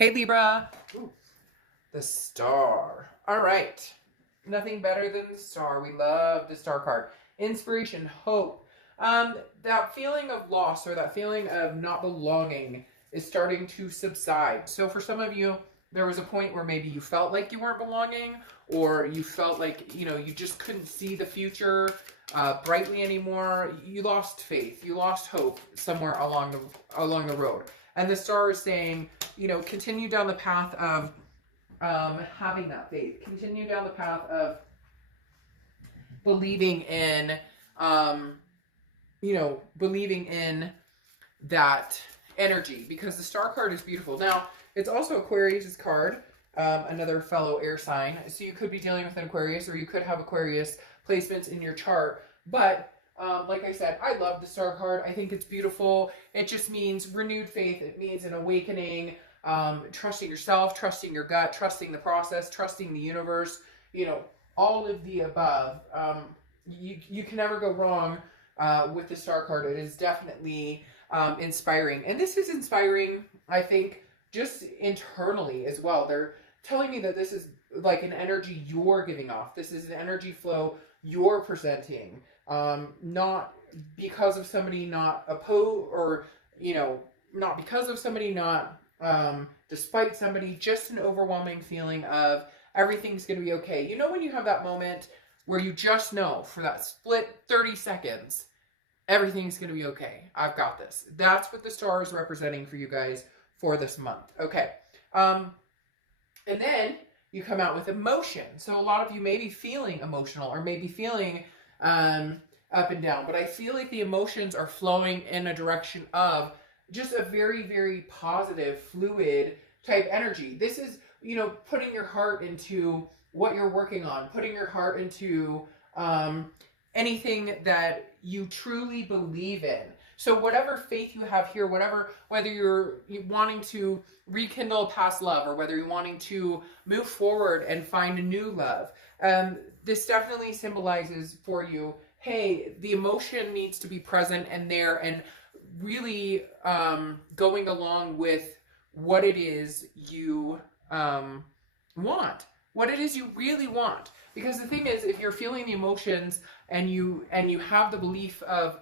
Hey Libra. Ooh, the star. All right. Nothing better than the star. We love the star card. Inspiration, hope. That feeling of loss or that feeling of not belonging is starting to subside. So for some of you, there was a point where maybe you felt like you weren't belonging, or you felt like, you just couldn't see the future brightly anymore. You lost faith. You lost hope somewhere along the road. And the star is saying, continue down the path of having that faith. Continue down the path of believing in, believing in that energy, because the star card is beautiful. Now, it's also Aquarius' card, another fellow air sign. So you could be dealing with an Aquarius, or you could have Aquarius placements in your chart. But like I said, I love the star card. I think it's beautiful. It just means renewed faith. It means an awakening, trusting yourself, trusting your gut, trusting the process, trusting the universe, all of the above. You can never go wrong with the star card. It is definitely inspiring. And this is inspiring, I think, just internally as well. They're telling me that this is like an energy you're giving off. This is an energy flow you're presenting. Not because of somebody not or, not because of somebody not, despite somebody, just an overwhelming feeling of everything's going to be okay. When you have that moment where you just know for that split 30 seconds, everything's going to be okay. I've got this. That's what the star is representing for you guys for this month. Okay. And then you come out with emotion. So a lot of you may be feeling emotional, or maybe feeling up and down, but I feel like the emotions are flowing in a direction of just a very, very positive, fluid type energy. This is, putting your heart into what you're working on, putting your heart into anything that you truly believe in. So whatever faith you have here, whether you're wanting to rekindle past love, or whether you're wanting to move forward and find a new love, this definitely symbolizes for you, hey, the emotion needs to be present and there, and really going along with what it is you want, what it is you really want. Because the thing is, if you're feeling the emotions and you have the belief of,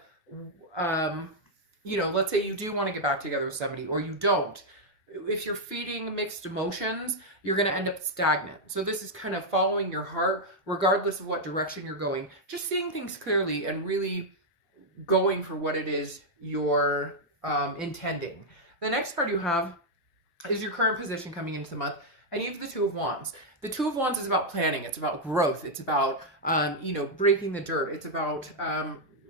let's say you do want to get back together with somebody, or you don't. If you're feeding mixed emotions, you're going to end up stagnant. So this is kind of following your heart, regardless of what direction you're going. Just seeing things clearly and really going for what it is you're intending. The next card you have is your current position coming into the month, and you have the Two of Wands. The Two of Wands is about planning. It's about growth. It's about, breaking the dirt. It's about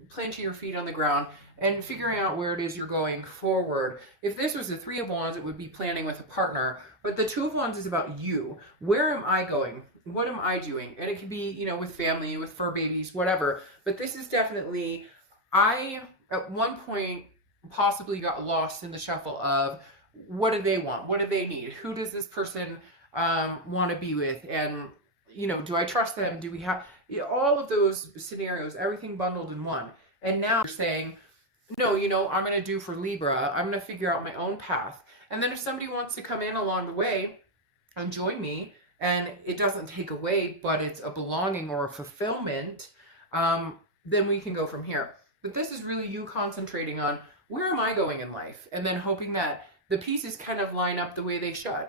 planting your feet on the ground and figuring out where it is you're going forward. If this was the Three of Wands, it would be planning with a partner. But the Two of Wands is about you. Where am I going? What am I doing? And it could be, with family, with fur babies, whatever. But this is definitely, I, at one point, possibly got lost in the shuffle of what do they want? What do they need? Who does this person want to be with? And, do I trust them? Do we have all of those scenarios, everything bundled in one? And now you're saying, no, I'm going to do for Libra. I'm going to figure out my own path. And then if somebody wants to come in along the way and join me, and it doesn't take away, but it's a belonging or a fulfillment, then we can go from here. But this is really you concentrating on, where am I going in life? And then hoping that the pieces kind of line up the way they should.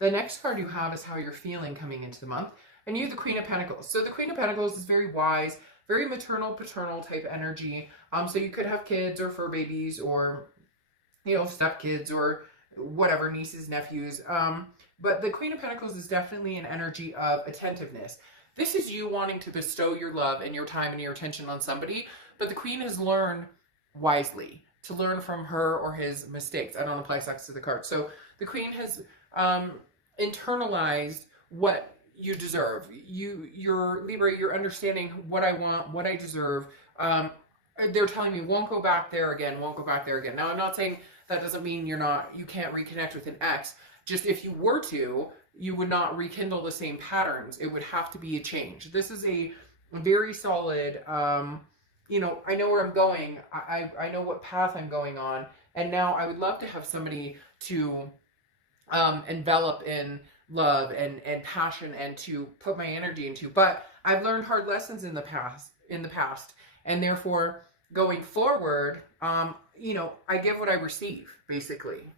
The next card you have is how you're feeling coming into the month. And you have the Queen of Pentacles. So the Queen of Pentacles is very wise, very maternal, paternal type energy. So you could have kids or fur babies, or, stepkids, or whatever, nieces, nephews. But the Queen of Pentacles is definitely an energy of attentiveness. This is you wanting to bestow your love and your time and your attention on somebody. But the Queen has learned wisely to learn from her or his mistakes. I don't apply sex to the card. So the Queen has internalized what you deserve. You're Libra, you're understanding what I want, what I deserve. They're telling me, won't go back there again, won't go back there again. Now, I'm not saying that doesn't mean you can't reconnect with an ex. Just if you were to, you would not rekindle the same patterns. It would have to be a change. This is a very solid, I know where I'm going. I know what path I'm going on. And now I would love to have somebody to envelop in love and passion and to put my energy into. But I've learned hard lessons in the past, and therefore going forward, you know, I give what I receive, basically.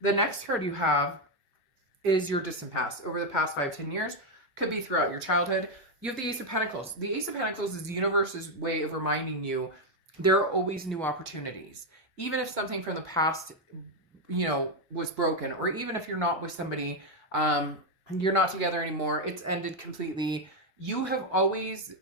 The next card you have is your distant past. Over the past 5-10 years, could be throughout your childhood. You have the Ace of Pentacles. The Ace of Pentacles is the universe's way of reminding you there are always new opportunities. Even if something from the past, you know, was broken, or even if you're not with somebody, you're not together anymore, it's ended completely, you have always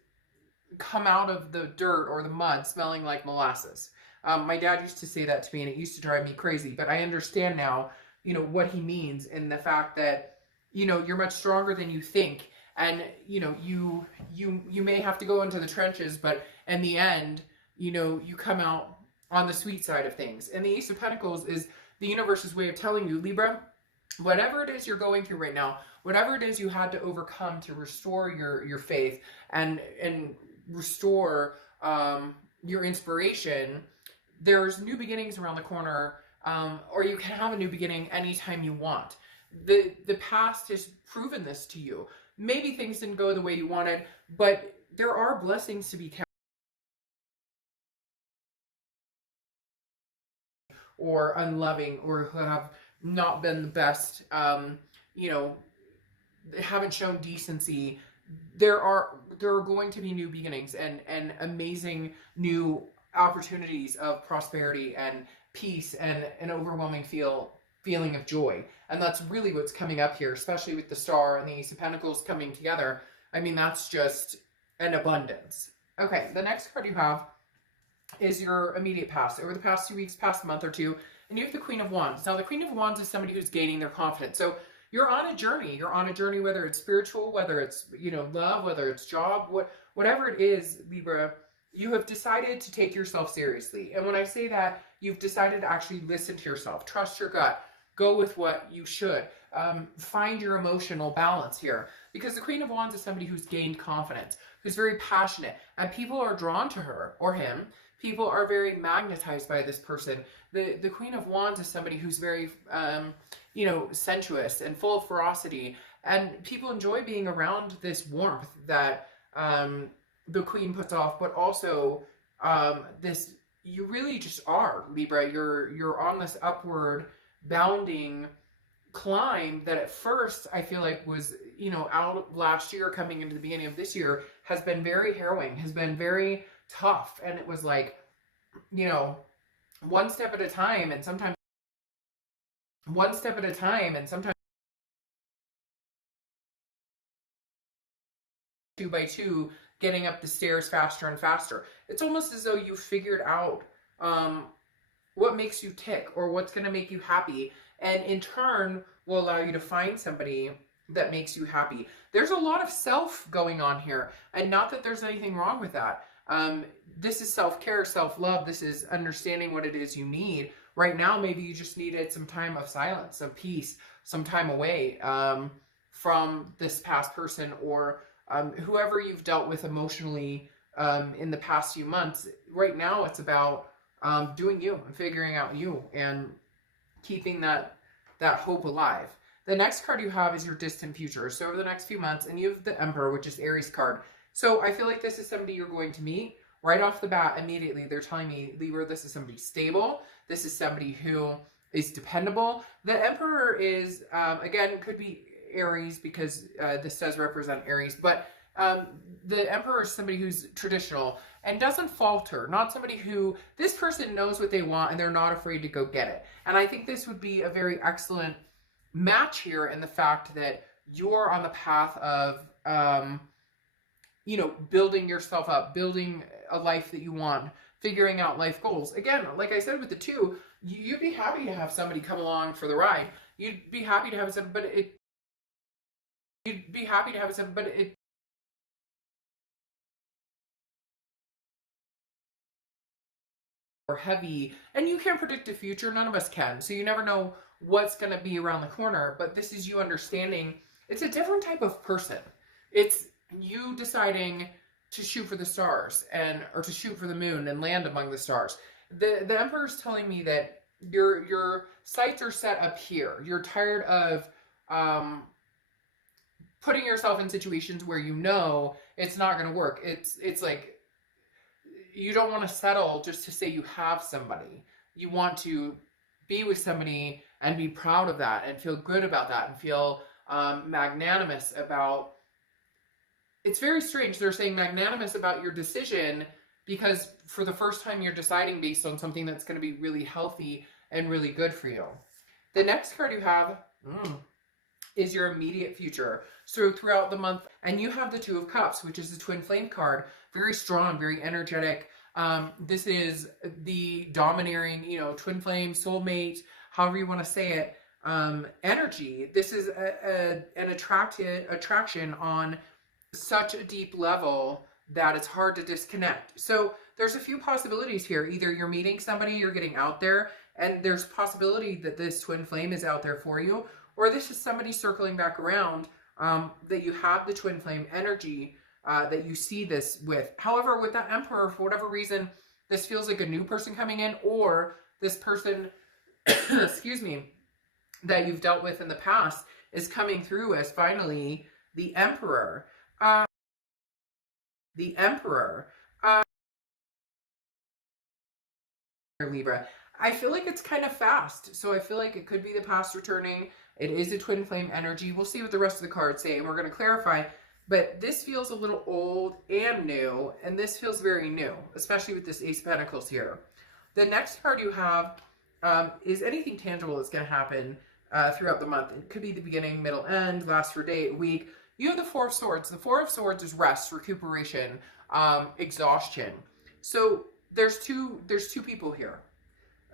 come out of the dirt or the mud smelling like molasses. My dad used to say that to me, and it used to drive me crazy, but I understand now, you know, what he means, in the fact that, you know, you're much stronger than you think, and, you know, you may have to go into the trenches, but in the end, you know, you come out on the sweet side of things. And the Ace of Pentacles is the universe's way of telling you, Libra, whatever it is you're going through right now, whatever it is you had to overcome to restore your faith and restore your inspiration, there's new beginnings around the corner, or you can have a new beginning anytime you want. The past has proven this to you. Maybe things didn't go the way you wanted, but there are blessings to be kept, or unloving, or who have not been the best, you know, haven't shown decency. There are going to be new beginnings and amazing new opportunities of prosperity and peace and an overwhelming feeling of joy. And that's really what's coming up here, especially with the Star and the Ace of Pentacles coming together. I mean, that's just an abundance. Okay, the next card you have is your immediate past, over the past 2 weeks, past month or two, and you have the Queen of Wands. Now, the Queen of Wands is somebody who's gaining their confidence. So you're on a journey. You're on a journey, whether it's spiritual, whether it's, you know, love, whether it's job, whatever it is, Libra, you have decided to take yourself seriously. And when I say that, you've decided to actually listen to yourself, trust your gut, go with what you should, find your emotional balance here. Because the Queen of Wands is somebody who's gained confidence, who's very passionate, and people are drawn to her or him. People are very magnetized by this person. The Queen of Wands is somebody who's very, you know, sensuous and full of ferocity. And people enjoy being around this warmth that the Queen puts off, but also this, you really just are, Libra. You're on this upward bounding climb that at first I feel like was, you know, out last year, coming into the beginning of this year, has been very harrowing, has been very tough. And it was like, you know, one step at a time, and sometimes one step at a time, and sometimes 2 by 2, getting up the stairs faster and faster. It's almost as though you figured out what makes you tick, or what's going to make you happy, and in turn will allow you to find somebody that makes you happy. There's a lot of self going on here, and not that there's anything wrong with that. This is self-care, self-love. This is understanding what it is you need. Right now, maybe you just needed some time of silence, of peace, some time away from this past person, or whoever you've dealt with emotionally in the past few months. Right now, it's about doing you and figuring out you and keeping that hope alive. The next card you have is your distant future. So over the next few months, and you have the Emperor, which is Aries card. So I feel like this is somebody you're going to meet right off the bat. Immediately, they're telling me, Libra, this is somebody stable. This is somebody who is dependable. The Emperor is, again, could be Aries, because this does represent Aries, but the Emperor is somebody who's traditional and doesn't falter. Not somebody who, this person knows what they want and they're not afraid to go get it. And I think this would be a very excellent match here, in the fact that you're on the path of, you know, building yourself up, building a life that you want, figuring out life goals. Again, like I said with the 2, you'd be happy to have somebody come along for the ride. You'd be happy to have somebody, but it or heavy, and you can't predict the future. None of us can. So you never know what's going to be around the corner, but this is you understanding it's a different type of person. It's you deciding to shoot for the stars, or to shoot for the moon and land among the stars. The Emperor's telling me that your sights are set up here. You're tired of putting yourself in situations where you know it's not going to work. It's like you don't want to settle just to say you have somebody. You want to be with somebody and be proud of that and feel good about that and feel magnanimous about. It's very strange. They're saying magnanimous about your decision because for the first time you're deciding based on something that's going to be really healthy and really good for you. The next card you have is your immediate future. So throughout the month, and you have the Two of Cups, which is the twin flame card. Very strong, very energetic. This is the domineering, you know, twin flame, soulmate, however you want to say it, energy. This is an attraction on such a deep level that it's hard to disconnect. So there's a few possibilities here. Either you're meeting somebody, you're getting out there, and there's possibility that this twin flame is out there for you, or this is somebody circling back around that you have the twin flame energy that you see this with. However, with that Emperor, for whatever reason, this feels like a new person coming in, or this person, excuse me, that you've dealt with in the past is coming through as finally the Emperor. The Emperor. Libra. I feel like it's kind of fast. So I feel like it could be the past returning. It is a twin flame energy. We'll see what the rest of the cards say, and we're going to clarify. But this feels a little old and new, and this feels very new, especially with this Ace of Pentacles here. The next card you have is anything tangible that's going to happen throughout the month. It could be the beginning, middle, end, last for a day, a week. You have the Four of Swords. The Four of Swords is rest, recuperation, exhaustion. So there's two people here.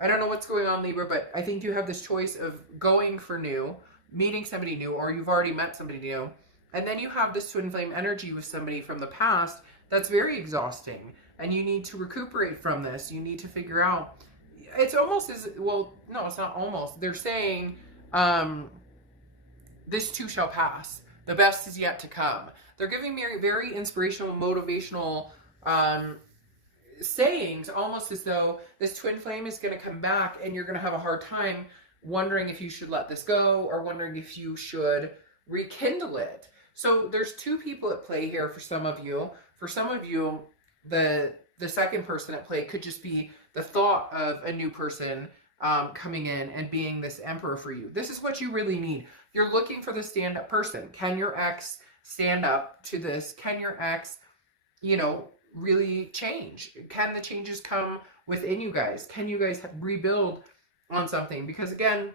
I don't know what's going on, Libra, but I think you have this choice of going for new, meeting somebody new, or you've already met somebody new. And then you have this twin flame energy with somebody from the past that's very exhausting. And you need to recuperate from this. You need to figure out. It's almost as, well, no, it's not almost. They're saying this too shall pass. The best is yet to come. They're giving me very inspirational, motivational sayings, almost as though this twin flame is going to come back and you're going to have a hard time wondering if you should let this go or wondering if you should rekindle it. So there's two people at play here for some of you. For some of you, the second person at play could just be the thought of a new person coming in and being this Emperor for you. This is what you really need. You're looking for the stand-up person. Can your ex stand up to this? Can your ex, you know, really change? Can the changes come within you guys? Can you guys rebuild on something? Because again,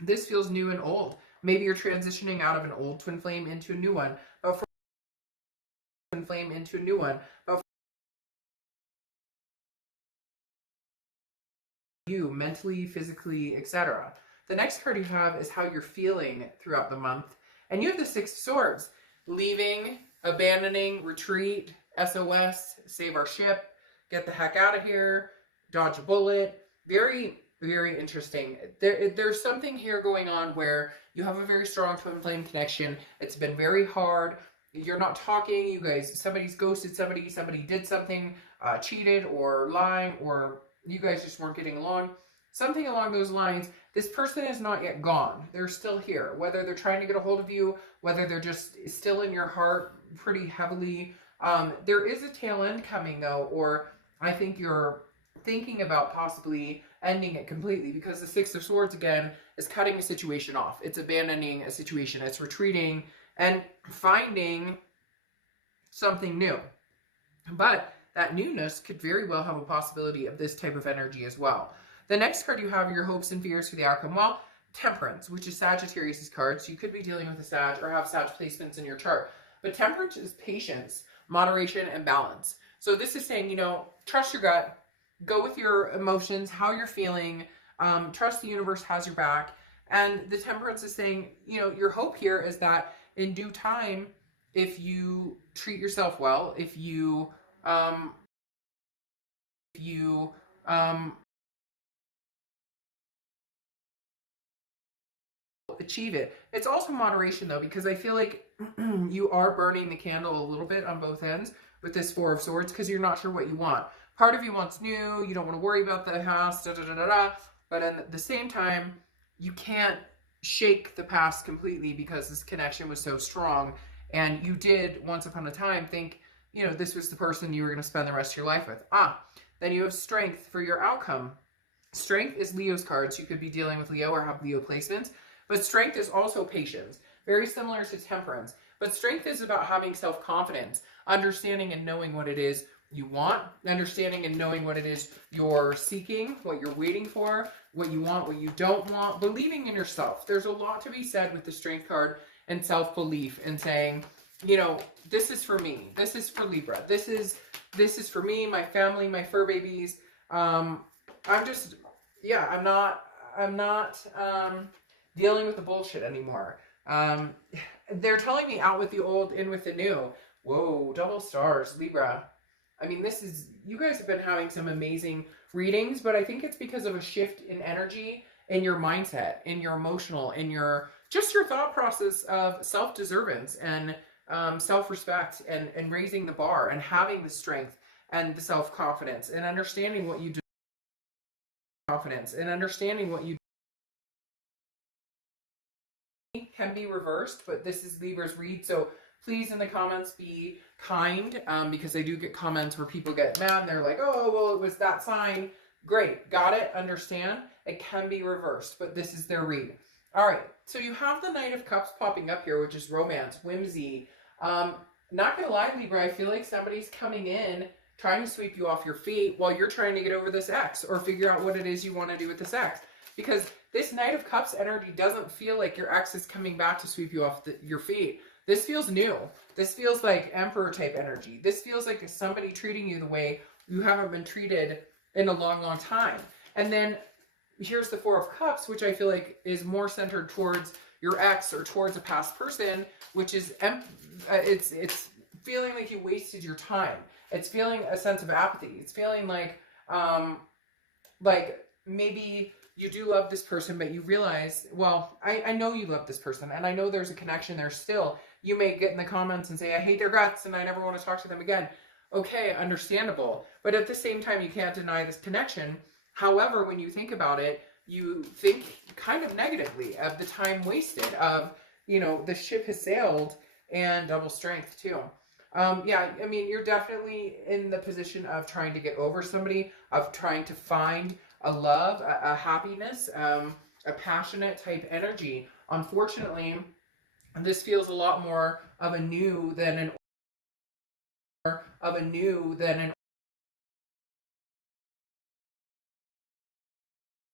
this feels new and old. Maybe you're transitioning out of an old twin flame into a new one, but for twin flame into a new one, but for you mentally, physically, etc. The next card you have is how you're feeling throughout the month, and you have the Six of Swords: leaving, abandoning, retreat, SOS, save our ship, get the heck out of here, dodge a bullet. Very, very interesting. There's something here going on where you have a very strong twin flame connection. It's been very hard. You're not talking. You guys, somebody's ghosted somebody. Somebody did something, cheated or lying, or you guys just weren't getting along. Something along those lines. This person is not yet gone. They're still here. Whether they're trying to get a hold of you, whether they're just still in your heart pretty heavily. There is a tail end coming though, or I think you're thinking about possibly ending it completely, because the Six of Swords again is cutting a situation off. It's abandoning a situation. It's retreating and finding something new. But that newness could very well have a possibility of this type of energy as well. The next card you have are your hopes and fears for the outcome. Well, Temperance, which is Sagittarius' card. So you could be dealing with a Sag or have Sag placements in your chart. But Temperance is patience, moderation, and balance. So this is saying, you know, trust your gut. Go with your emotions, how you're feeling. Trust the universe has your back. And the Temperance is saying, you know, your hope here is that in due time, if you treat yourself well, if you achieve it. It's also moderation though, because I feel like you are burning the candle a little bit on both ends with this Four of Swords, because you're not sure what you want. Part of you wants new, you don't want to worry about the past, But at the same time, you can't shake the past completely because this connection was so strong. And you did, once upon a time, think, you know, this was the person you were going to spend the rest of your life with. Then you have strength for your outcome. Strength is Leo's cards. You could be dealing with Leo or have Leo placements. But strength is also patience. Very similar to temperance. But strength is about having self-confidence, understanding and knowing what it is you want, understanding and knowing what it is you're seeking, what you're waiting for, what you want, what you don't want, believing in yourself. There's a lot to be said with the strength card and self-belief and saying, you know, this is for me. This is for Libra. This is for me, my family, my fur babies. I'm not dealing with the bullshit anymore. They're telling me out with the old, in with the new. Whoa, double stars, Libra. I mean, you guys have been having some amazing readings, but I think it's because of a shift in energy, in your mindset, in your emotional, in your thought process of self-deservance and self-respect and raising the bar and having the strength and the self-confidence and understanding what you do. Confidence and understanding what you can be reversed, but this is Libra's read, so please in the comments be kind, because I do get comments where people get mad and they're like, oh, well, it was that sign. Great, got it, understand. It can be reversed, but this is their read. All right, so you have the Knight of Cups popping up here, which is romance, whimsy. Not gonna lie, Libra, I feel like somebody's coming in trying to sweep you off your feet while you're trying to get over this ex or figure out what it is you want to do with this ex. Because this Knight of Cups energy doesn't feel like your ex is coming back to sweep you off your feet. This feels new. This feels like Emperor type energy. This feels like somebody treating you the way you haven't been treated in a long, long time. And then here's the Four of Cups, which I feel like is more centered towards your ex or towards a past person, which is, it's feeling like you wasted your time. It's feeling a sense of apathy. It's feeling like maybe you do love this person, but you realize, well, I know you love this person, and I know there's a connection there still. You may get in the comments and say, I hate their guts, and I never want to talk to them again. Okay, understandable. But at the same time, you can't deny this connection. However, when you think about it, you think kind of negatively of the time wasted, of, you know, the ship has sailed, and double strength too. Yeah, I mean, you're definitely in the position of trying to get over somebody, of trying to find a love, a happiness, a passionate type energy. Unfortunately, this feels a lot more of a new than an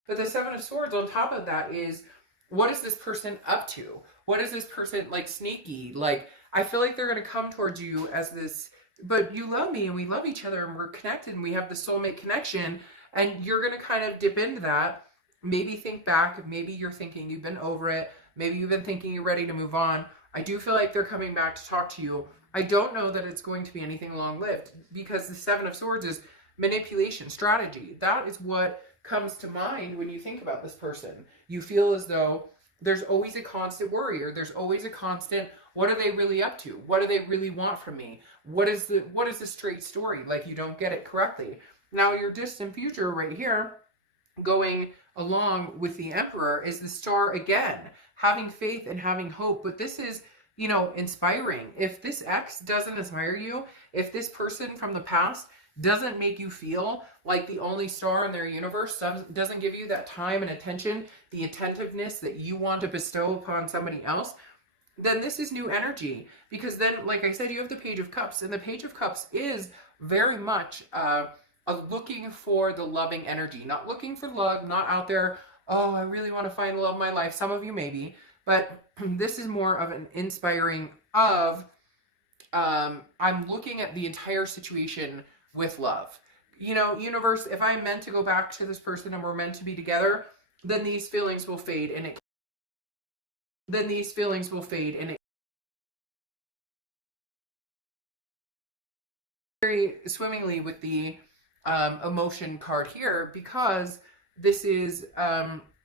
But the Seven of Swords on top of that is, what is this person up to? What is this person, like, sneaky? Like, I feel like they're going to come towards you as this, but you love me and we love each other and we're connected and we have the soulmate connection, and you're going to kind of dip into that. Maybe think back. Maybe you're thinking you've been over it. Maybe you've been thinking you're ready to move on. I do feel like they're coming back to talk to you. I don't know that it's going to be anything long-lived, because the Seven of Swords is manipulation, strategy. That is what comes to mind when you think about this person. You feel as though there's always a constant worry, or there's always a constant, what are they really up to? What do they really want from me? What is the straight story? Like, you don't get it correctly. Now, your distant future right here, going along with the Emperor, is the Star again, having faith and having hope. But this is, you know, inspiring. If this ex doesn't inspire you, if this person from the past doesn't make you feel like the only star in their universe, doesn't give you that time and attention, the attentiveness that you want to bestow upon somebody else, then this is new energy. Because then, like I said, you have the Page of Cups, and the Page of Cups is very much looking for the loving energy, not looking for love, not out there, oh, I really want to find the love of my life. Some of you maybe, but this is more of an inspiring of, I'm looking at the entire situation with love. You know, universe, if I'm meant to go back to this person and we're meant to be together, then these feelings will fade, and very swimmingly with the emotion card here, because this is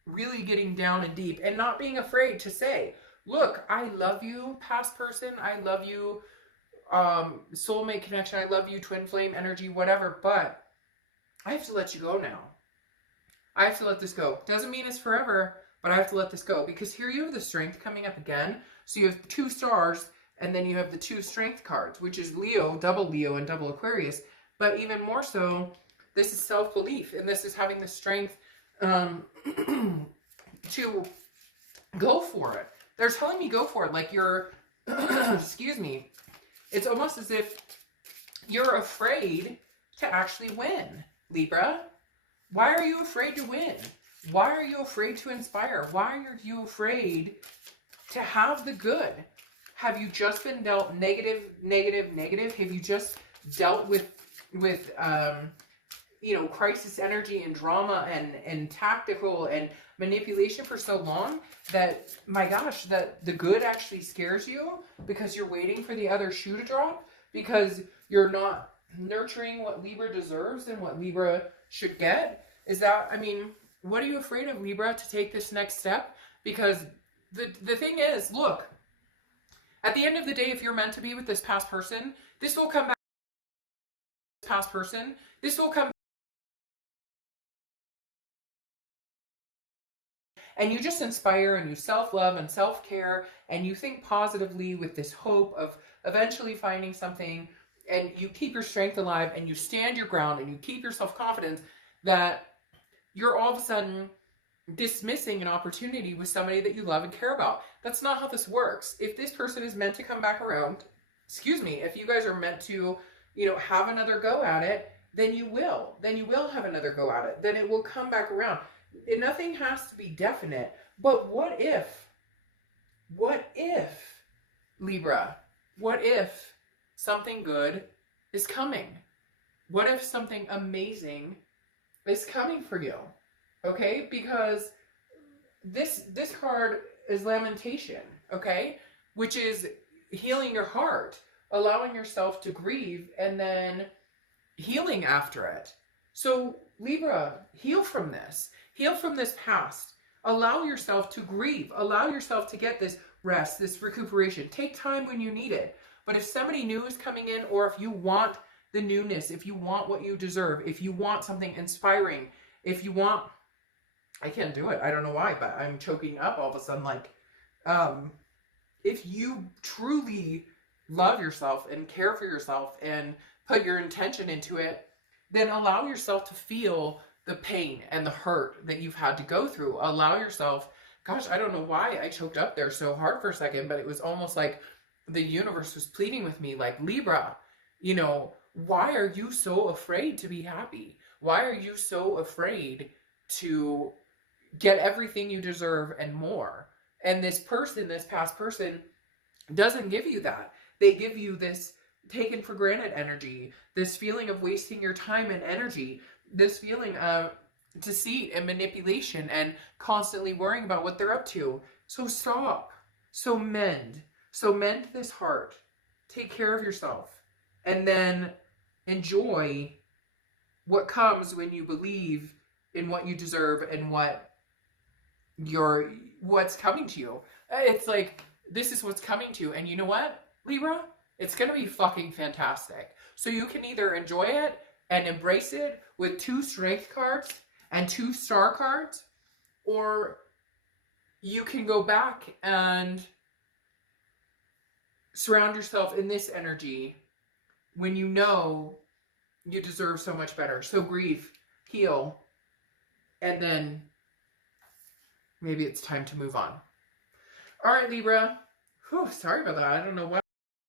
really getting down and deep and not being afraid to say, look, I love you, past person, I love you, soulmate connection, I love you, twin flame energy, whatever, but I have to let you go now. I have to let this go. Doesn't mean it's forever, but I have to let this go. Because here you have the Strength coming up again. So you have 2 stars, and then you have the 2 Strength cards, which is Leo, and double Aquarius. But even more so, this is self-belief, and this is having the strength to go for it. They're telling me go for it. Like you're, excuse me, it's almost as if you're afraid to actually win, Libra. Why are you afraid to win? Why are you afraid to inspire? Why are you afraid to have the good? Have you just been dealt negative? Have you just dealt with you know, crisis energy and drama and tactical and manipulation for so long that, my gosh, that the good actually scares you because you're waiting for the other shoe to drop, because you're not nurturing what Libra deserves and what Libra should get? Is that, I mean, what are you afraid of, Libra, to take this next step? Because the thing is, look, at the end of the day, if you're meant to be with this past person, this will come back. Past person, this will come, and you just inspire and you self-love and self-care and you think positively with this hope of eventually finding something, and you keep your strength alive and you stand your ground and you keep your self-confidence, that you're all of a sudden dismissing an opportunity with somebody that you love and care about. That's not how this works. If this person is meant to come back around, excuse me, if you guys are meant to, you know, have another go at it, then you will. Then you will have another go at it. Then it will come back around. Nothing has to be definite. But what if, Libra, what if something good is coming? What if something amazing is coming for you? Okay? Because this card is lamentation, okay? Which is healing your heart, allowing yourself to grieve, and then healing after it. So Libra, heal from this. Heal from this past. Allow yourself to grieve. Allow yourself to get this rest, this recuperation. Take time when you need it. But if somebody new is coming in, or if you want the newness, if you want what you deserve, if you want something inspiring, if you want, I can't do it. I don't know why, but I'm choking up all of a sudden. Like, if you truly love yourself and care for yourself and put your intention into it, then allow yourself to feel the pain and the hurt that you've had to go through. Allow yourself, gosh, I don't know why I choked up there so hard for a second, but it was almost like the universe was pleading with me, like, Libra, you know, why are you so afraid to be happy? Why are you so afraid to get everything you deserve and more? And this person, this past person, doesn't give you that. They give you this taken for granted energy, this feeling of wasting your time and energy, this feeling of deceit and manipulation and constantly worrying about what they're up to. So stop. So mend. So mend this heart. Take care of yourself. And then enjoy what comes when you believe in what you deserve and what's coming to you. It's like, this is what's coming to you. And you know what, Libra? It's going to be fucking fantastic. So you can either enjoy it and embrace it with 2 strength cards and 2 star cards, or you can go back and surround yourself in this energy when you know you deserve so much better. So grieve, heal, and then maybe it's time to move on. All right, Libra. Whew, sorry about that. I don't know why.